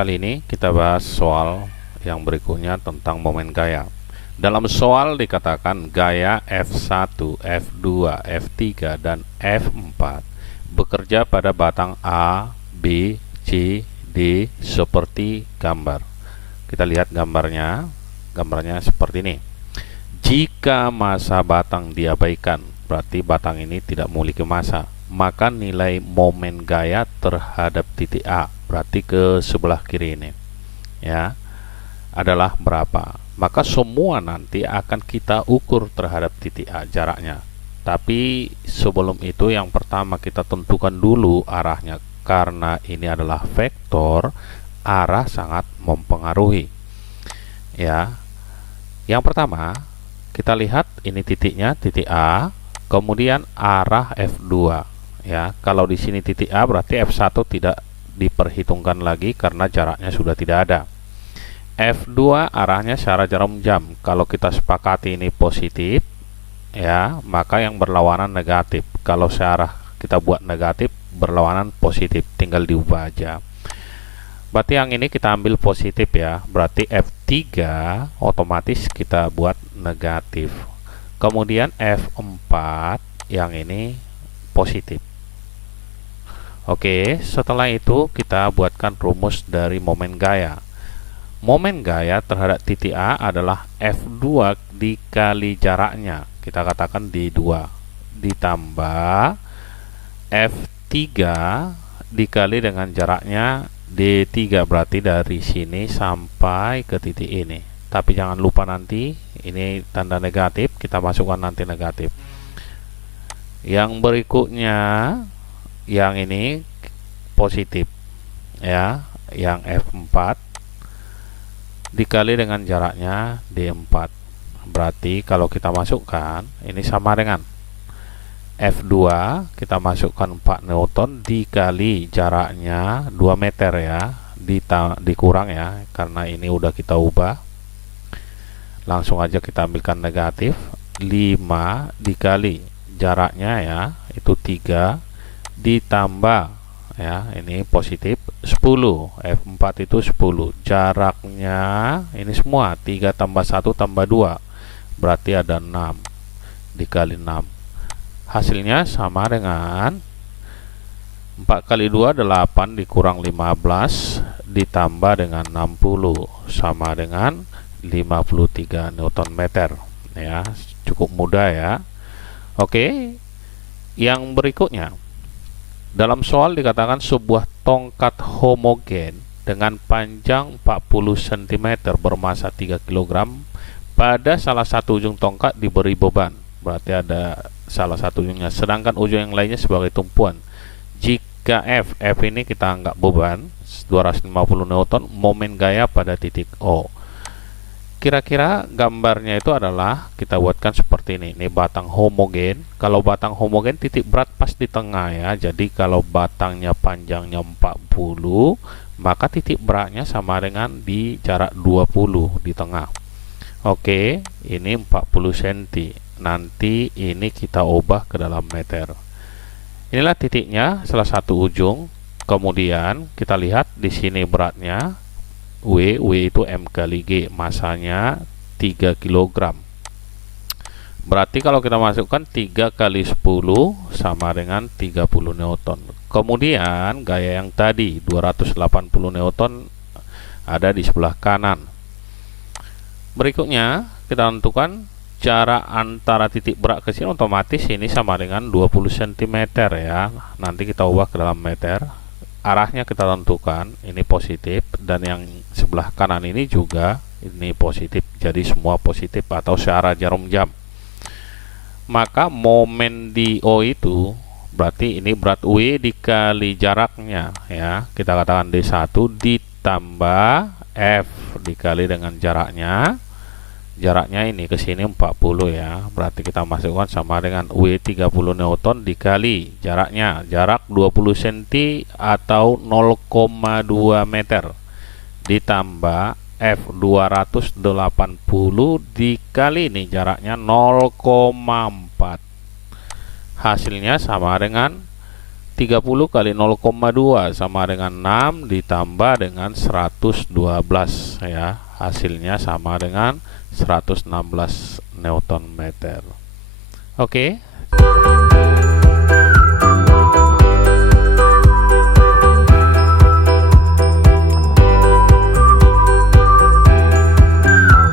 kali ini kita bahas soal yang berikutnya tentang momen gaya. Dalam soal dikatakan gaya F1, F2, F3, dan F4 bekerja pada batang A, B, C, D seperti gambar. Kita lihat gambarnya. Gambarnya seperti ini. Jika massa batang diabaikan, berarti batang ini tidak memiliki massa, maka nilai momen gaya terhadap titik A, berarti ke sebelah kiri ini, ya, adalah berapa. Maka semua nanti akan kita ukur terhadap titik A jaraknya. Tapi sebelum itu yang pertama kita tentukan dulu arahnya, karena ini adalah vektor, arah sangat mempengaruhi. Ya. Yang pertama, kita lihat ini titiknya, titik A, kemudian arah F2. Ya, kalau di sini titik A berarti F1 tidak diperhitungkan lagi karena jaraknya sudah tidak ada. F2 arahnya searah jarum jam. Kalau kita sepakati ini positif, ya, maka yang berlawanan negatif. Kalau searah kita buat negatif, berlawanan positif, tinggal diubah aja. Berarti yang ini kita ambil positif ya. Berarti F3 otomatis kita buat negatif. Kemudian F4 yang ini positif. Oke, setelah itu kita buatkan rumus dari momen gaya. Momen gaya terhadap titik A adalah F2 dikali jaraknya. Kita katakan D2 ditambah F3 dikali dengan jaraknya D3, berarti dari sini sampai ke titik ini. Tapi jangan lupa nanti ini tanda negatif, kita masukkan nanti negatif. Yang berikutnya yang ini positif ya, yang F4 dikali dengan jaraknya D4. Berarti kalau kita masukkan ini sama dengan F2 kita masukkan 4 Newton dikali jaraknya 2 meter ya, dikurang ya, karena ini udah kita ubah. Langsung aja kita ambilkan negatif. 5 dikali jaraknya ya, itu 3 ditambah ya, ini positif 10. F4 itu 10. Jaraknya ini semua 3 tambah 1 tambah 2, berarti ada 6 dikali 6. Hasilnya sama dengan 4 kali 2 8 dikurang 15 ditambah dengan 60 sama dengan 53 Newton meter ya. Cukup mudah ya. Oke, yang berikutnya dalam soal dikatakan sebuah tongkat homogen dengan panjang 40 cm bermassa 3 kg pada salah satu ujung tongkat diberi beban, berarti ada salah satu ujungnya, sedangkan ujung yang lainnya sebagai tumpuan. Jika F ini kita anggap beban 250 Newton, momen gaya pada titik O. Kira-kira gambarnya itu adalah kita buatkan seperti ini. Ini batang homogen. Kalau batang homogen titik berat pas di tengah ya. Jadi kalau batangnya panjangnya 40, maka titik beratnya sama dengan di jarak 20 di tengah. Oke, ini 40 cm. Nanti ini kita ubah ke dalam meter. Inilah titiknya, salah satu ujung. Kemudian kita lihat di sini beratnya W itu M kali G, masanya 3 kg. Berarti kalau kita masukkan 3 kali 10 sama dengan 30 Newton. Kemudian gaya yang tadi 280 Newton ada di sebelah kanan. Berikutnya kita tentukan jarak antara titik berat ke sini, otomatis ini sama dengan 20 cm ya. Nanti kita ubah ke dalam meter. Arahnya kita tentukan, ini positif, dan yang sebelah kanan ini juga ini positif, jadi semua positif atau searah jarum jam. Maka momen di O itu berarti ini berat W dikali jaraknya ya, kita katakan D1 ditambah F dikali dengan jaraknya ini ke sini 40 ya, berarti kita masukkan sama dengan W 30 Newton dikali jaraknya, jarak 20 cm atau 0,2 meter ditambah F 280 dikali ini jaraknya 0,4. Hasilnya sama dengan 30 kali 0,2 sama dengan 6 ditambah dengan 112 ya. Hasilnya sama dengan 116 Newton meter. Oke.